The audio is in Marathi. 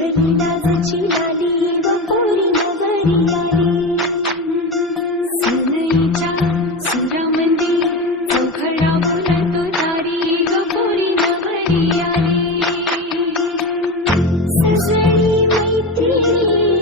रविदासाची डाली व पोरी नवरी आली, सुनईच्या सुरामंदी चौघडा बोलतो तारी व पोरी नवरी आली, सजनी मैत्रिणी